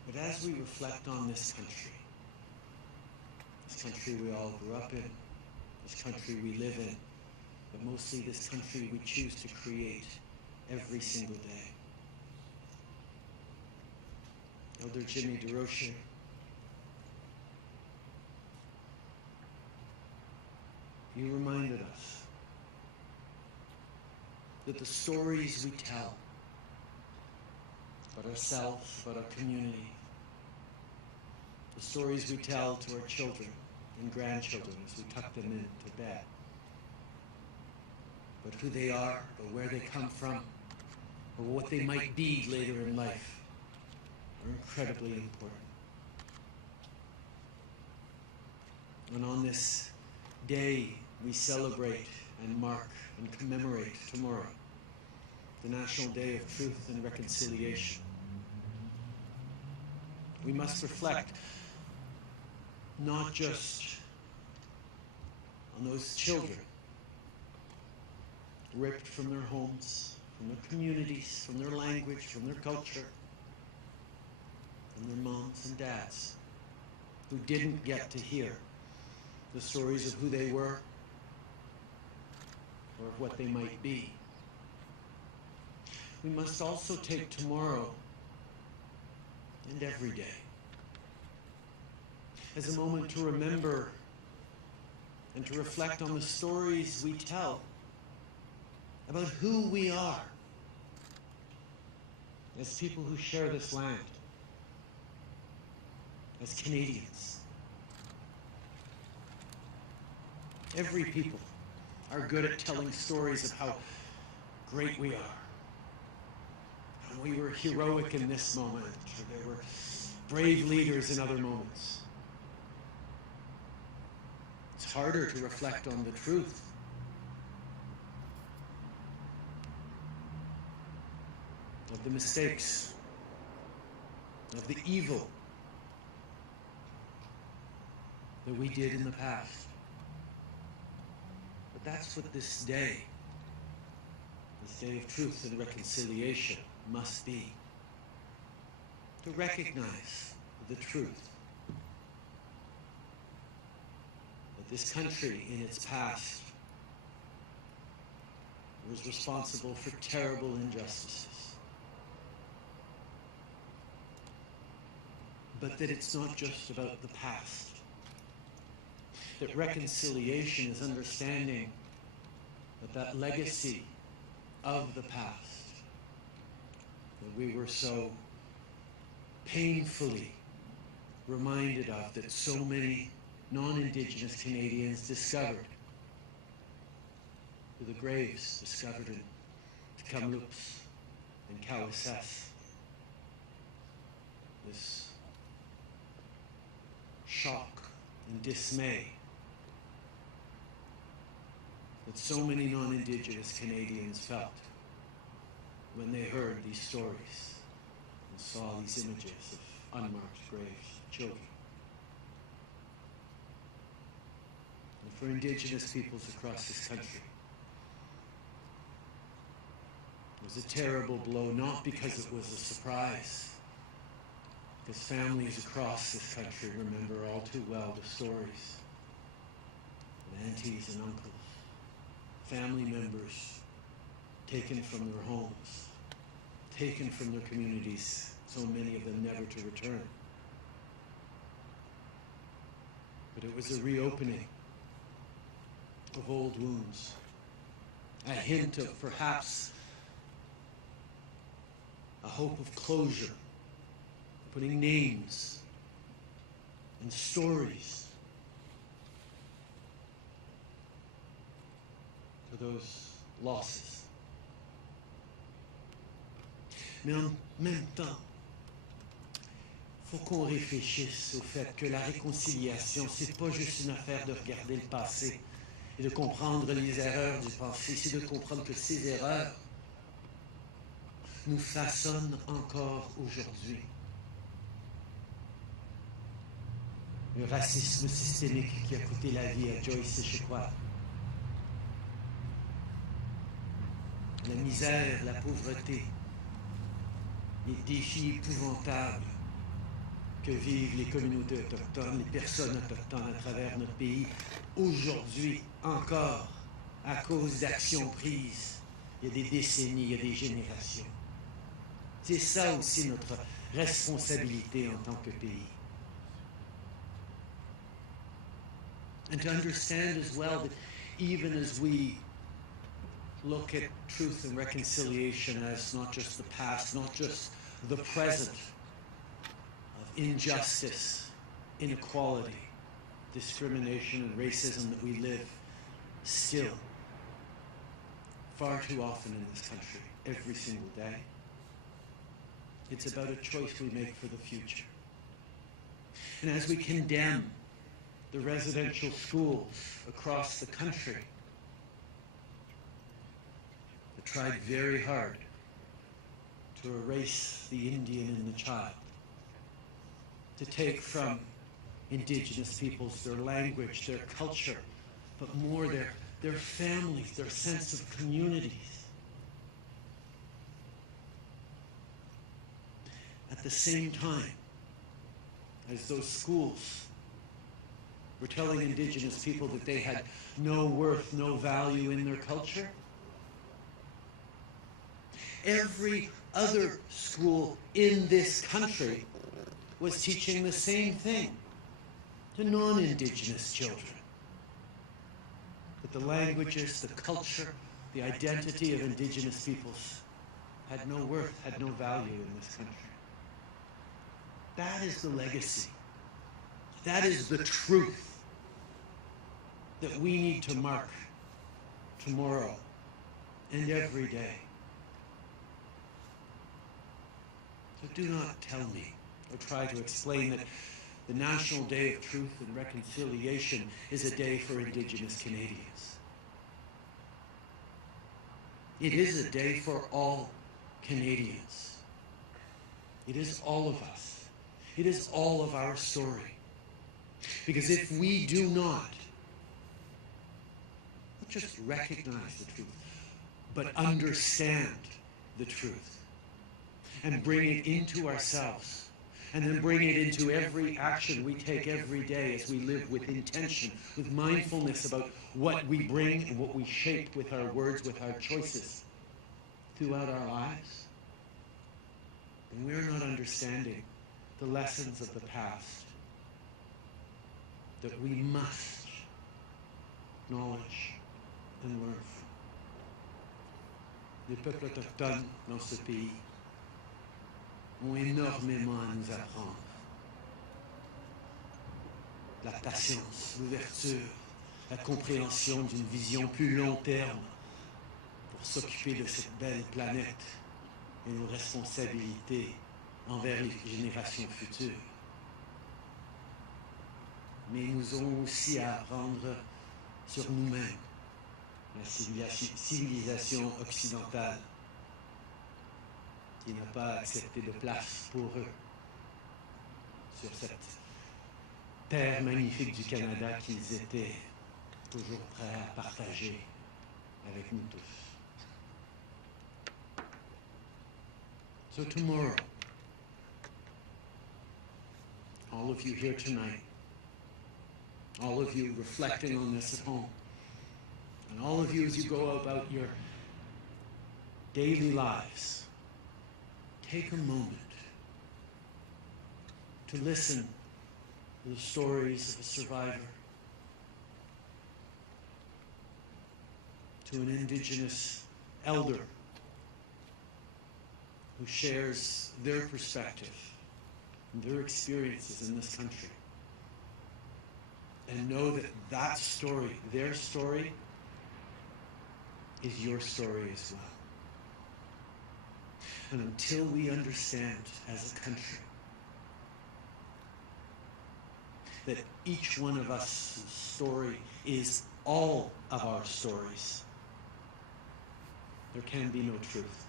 but as we reflect on this country we all grew up in, this country we live in, but mostly this country we choose to create every single day. Elder Jimmy DeRocher, you reminded us that the stories we tell about ourselves, about our community, the stories we tell to our children and grandchildren as we tuck them into bed, but who they are, or where they come from, or what they might be later in life, are incredibly important. And on this day, we celebrate and mark and commemorate tomorrow, the National Day of Truth and Reconciliation. We must reflect not just on those children ripped from their homes, from their communities, from their language, from their culture, from their moms and dads, who didn't get to hear the stories of who they were or of what they might be. We must also take tomorrow and every day as a moment to remember and to reflect on the stories we tell about who we are as people who share this land, as Canadians. Every people are good at telling stories of how great we are. And we were heroic in this moment, or there were brave leaders in other moments. It's harder to reflect on the truth. Of the mistakes, of the evil that we did in the past. But that's what this day of truth and reconciliation must be. To recognize the truth. That this country in its past was responsible for terrible injustices. But that it's not just about the past. That reconciliation is understanding that legacy of the past that we were so painfully reminded of, that so many non-Indigenous Canadians discovered through the graves discovered in Kamloops and Cowassess. This shock and dismay that so many non-Indigenous Canadians felt when they heard these stories and saw these images of unmarked graves of children. And for Indigenous peoples across this country, was a terrible blow, not because it was a surprise, because families across this country remember all too well the stories of aunties and uncles, family members taken from their homes, taken from their communities, so many of them never to return. But it was a reopening of old wounds, a hint of perhaps a hope of closure, putting names and stories to those losses. Mais en même temps, il faut qu'on réfléchisse au fait que la réconciliation, c'est pas juste une affaire de regarder le passé et de comprendre les erreurs du passé, c'est de comprendre que ces erreurs nous façonnent encore aujourd'hui. Le racisme systémique qui a coûté la vie à Joyce Echequat, la misère, la pauvreté, les défis épouvantables que vivent les communautés autochtones, les personnes autochtones à travers notre pays, aujourd'hui encore, à cause d'actions prises, il y a des décennies, il y a des générations. C'est ça aussi notre responsabilité en tant que pays. And to understand as well that even as we look at truth and reconciliation as not just the past, not just the present of injustice, inequality, discrimination and racism that we live still far too often in this country, every single day. It's about a choice we make for the future. And as we condemn the residential schools across the country that tried very hard to erase the Indian in the child, to take from Indigenous peoples their language, their culture, but more their families, their sense of communities. At the same time as those schools were telling Indigenous people that they had no worth, no value in their culture, every other school in this country was teaching the same thing to non-Indigenous children. That the languages, the culture, the identity of Indigenous peoples had no worth, had no value in this country. That is the legacy. That is the truth that we need to mark tomorrow and every day. So do not tell me or try to explain that the National Day of Truth and Reconciliation is a day for Indigenous Canadians. It is a day for all Canadians. It is all of us. It is all of our story. Because if we do not just recognize the truth, but understand the truth and bring it into ourselves, and then bring it into every action we take every day as we live with intention, with mindfulness about what we bring and what we shape with our words, with our choices throughout our lives, then we're not understanding the lessons of the past that we must acknowledge and learn from. Les peuples autochtones dans ce pays ont énormément à nous apprendre. La patience, l'ouverture, la compréhension d'une vision plus long terme pour s'occuper de cette belle planète et nos responsabilités envers les générations futures. Mais nous avons aussi à apprendre sur nous-mêmes, la civilisation occidentale, qui n'a pas accepté de place pour eux sur cette terre magnifique du Canada qu'ils étaient toujours prêts à partager avec nous tous. So tomorrow, all of you here tonight, all of you reflecting on this at home, and all of you as you go about your daily lives, take a moment to listen to the stories of a survivor, to an Indigenous elder who shares their perspective and their experiences in this country. And know that that story, their story, is your story as well. And until we understand as a country that each one of us' story is all of our stories, there can be no truth.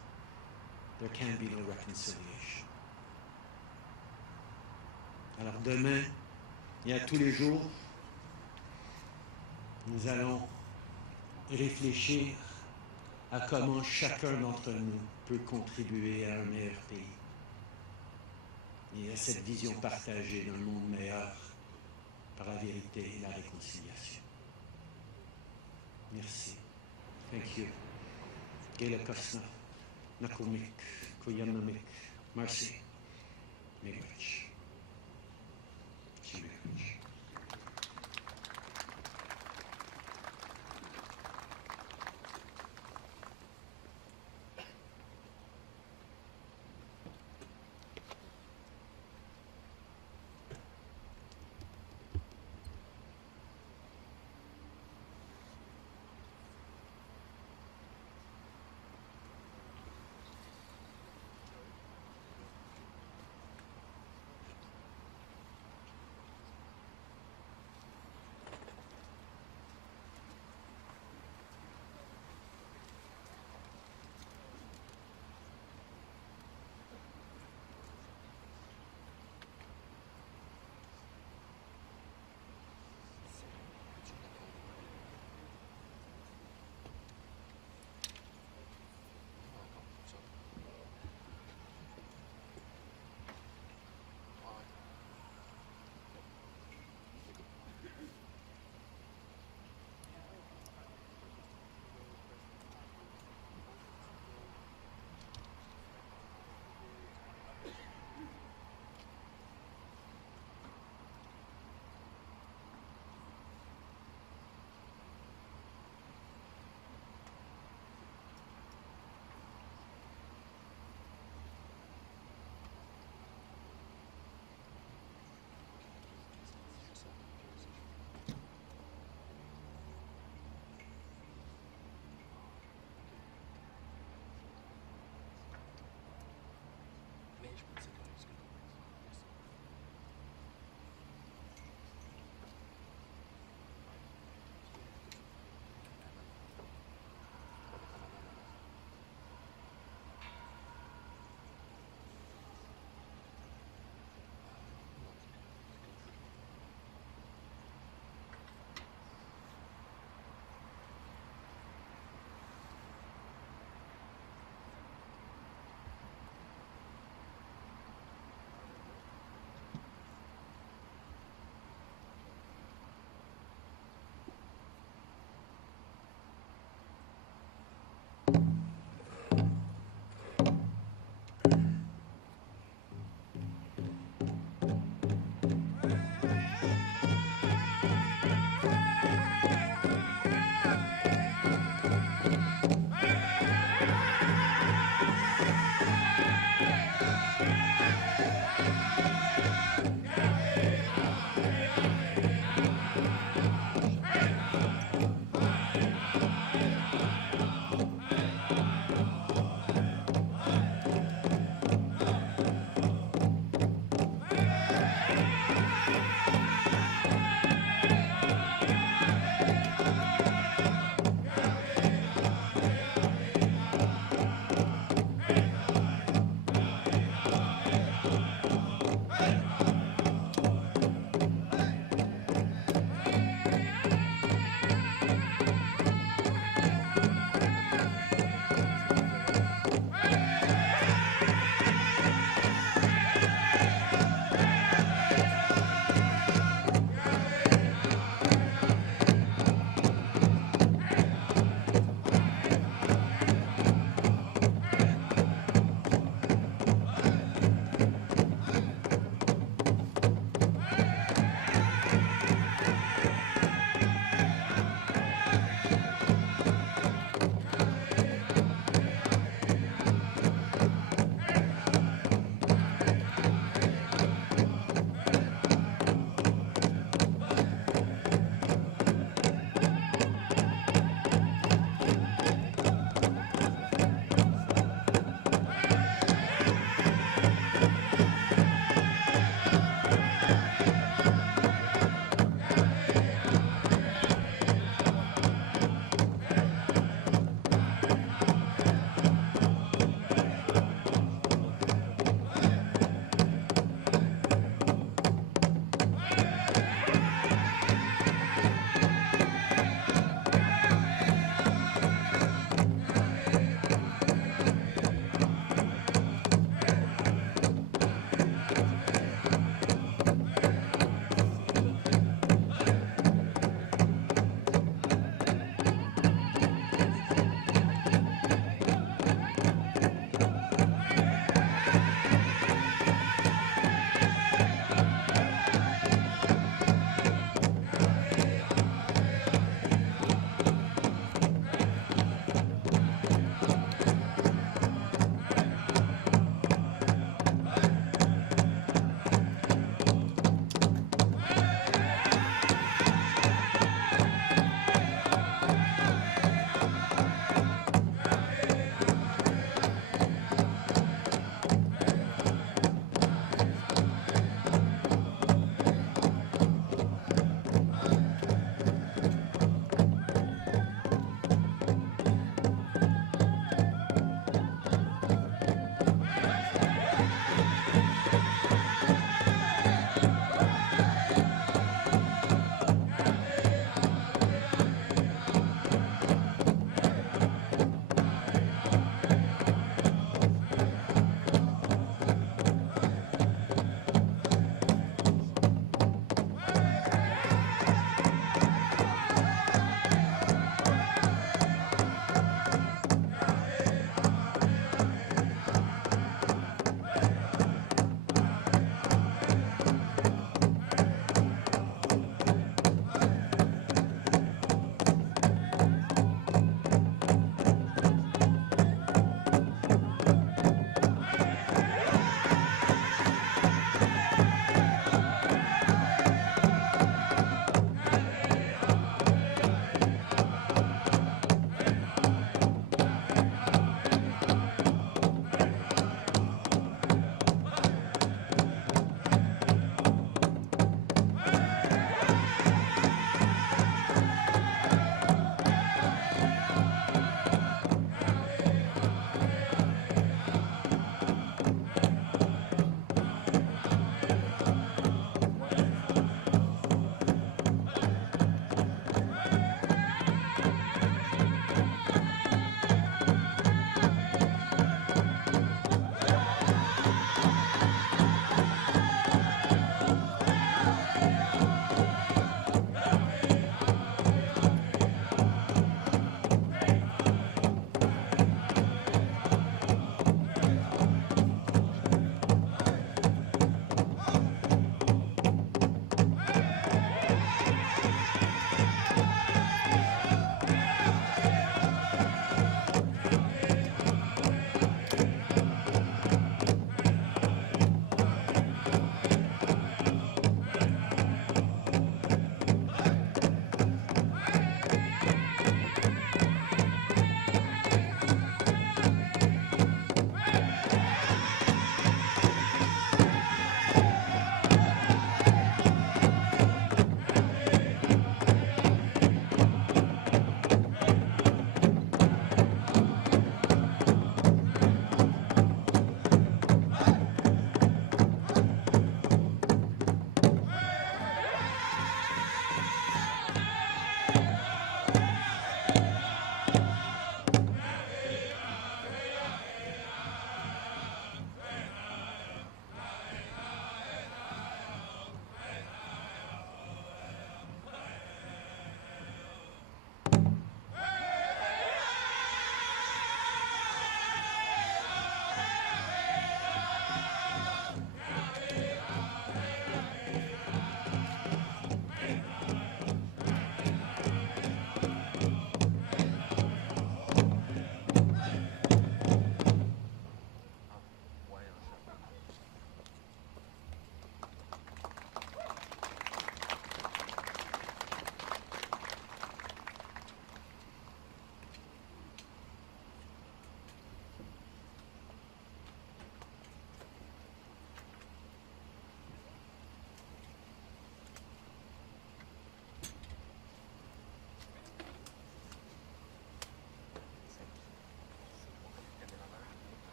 There can be no reconciliation. Alors demain, et à tous les jours, nous allons réfléchir à comment chacun d'entre nous peut contribuer à un meilleur pays et à cette vision partagée d'un monde meilleur par la vérité et la réconciliation. Merci. Thank you. Gela Kasna, Nakumik, Koyanamik, Marcy, Miigwech.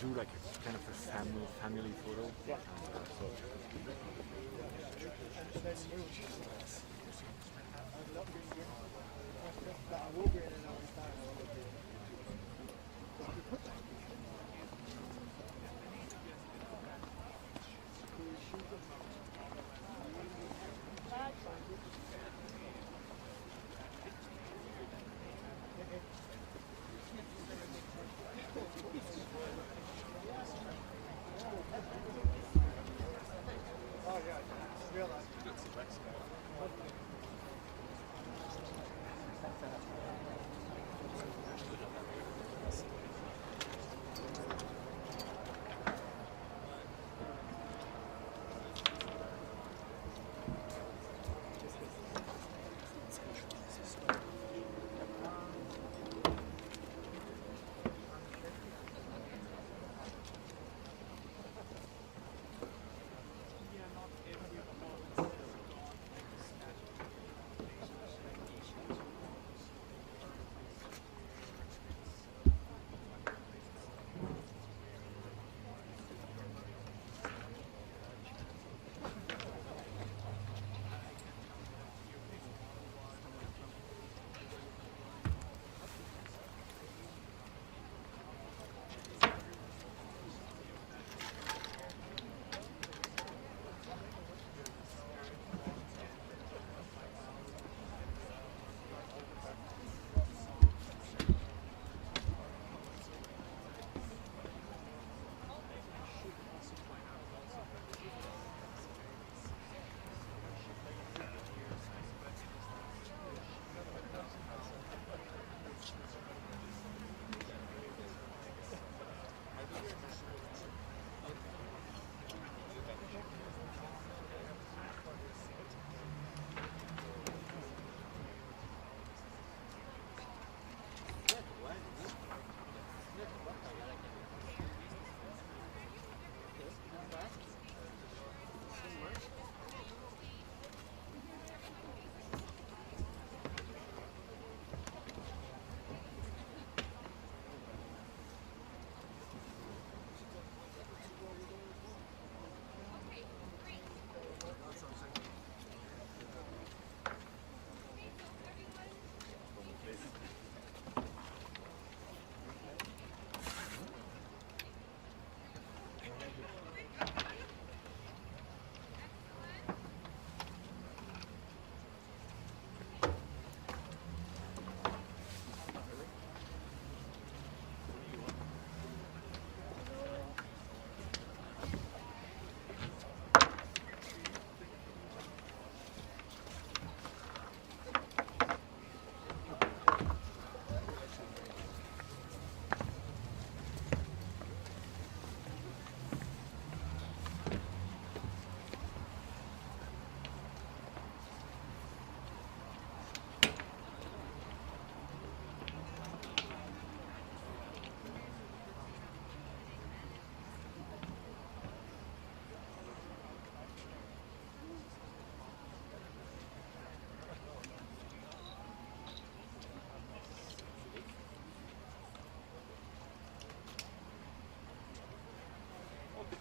do like kind of a family photo. Yeah.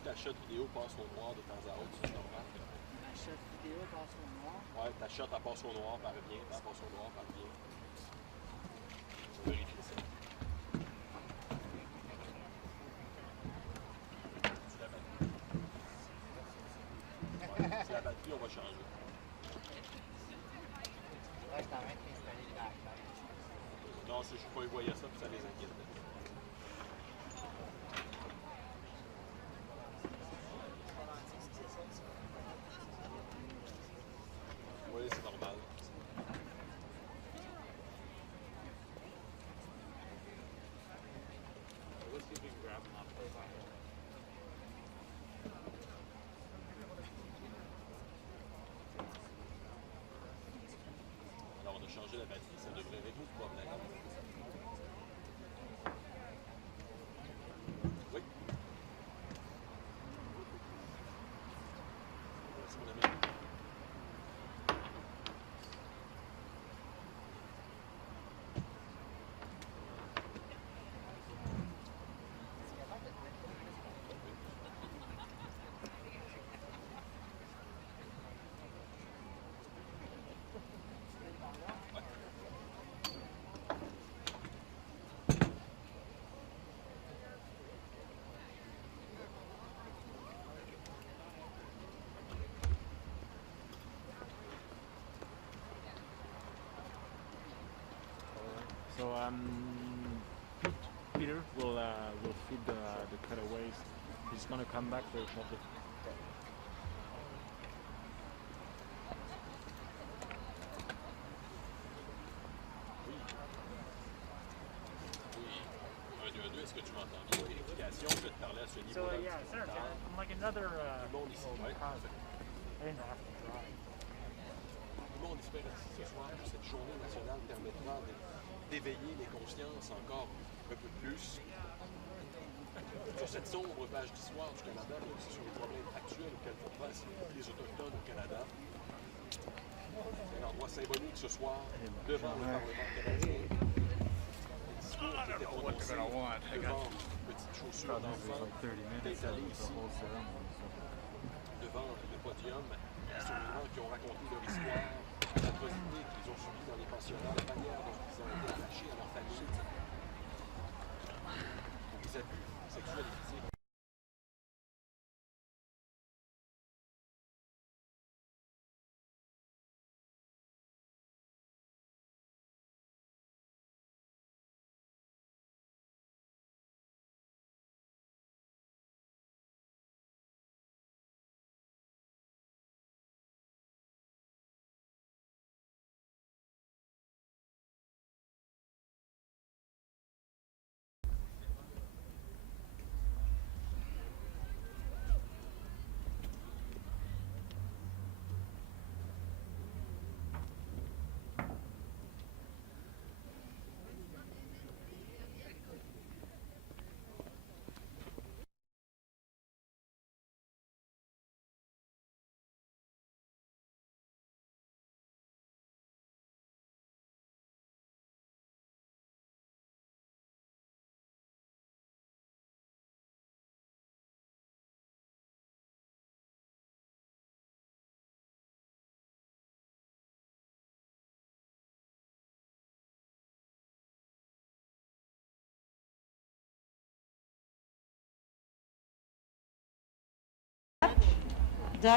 Ta shot vidéo passe au noir de temps à autre, c'est normal. La shot vidéo passe au noir. Ouais, ta shot elle passe au noir par bien, elle passe au noir par bien. On va vérifier ça. C'est la batterie. Ouais, c'est la batterie, on va changer. Là, je t'arrête d'installer le backlight. Non, c'est juste pour qu'ils voyaient ça, puis ça les inquiète. Oui, c'est normal. Alors, on a changé la batterie, ça devrait régler le problème. Oui. Merci, mon ami. Peter will feed the cutaways. He's gonna come back very shortly. Est-ce que tu m'entends bien? L'explication, je vais te parler à ce niveau-là. So yeah, sir, I'm like another Tout le monde ici, ouais. I didn't have to drive. Tout le monde espère que ce soir, cette journée nationale permettra d'éveiller les consciences encore un peu plus sur cette sombre page d'histoire du Canada, mais aussi sur les problèmes actuels auxquels font face les Autochtones au Canada. C'est un endroit symbolique ce soir, devant le Parlement canadien. I don't know what they're gonna want. I got Petite chaussure d'enfant, 30 minutes installée the ici, whole ceremony. So. devant le podium, survivants qui ont raconté leur histoire, l'atrocité qu'ils ont subie dans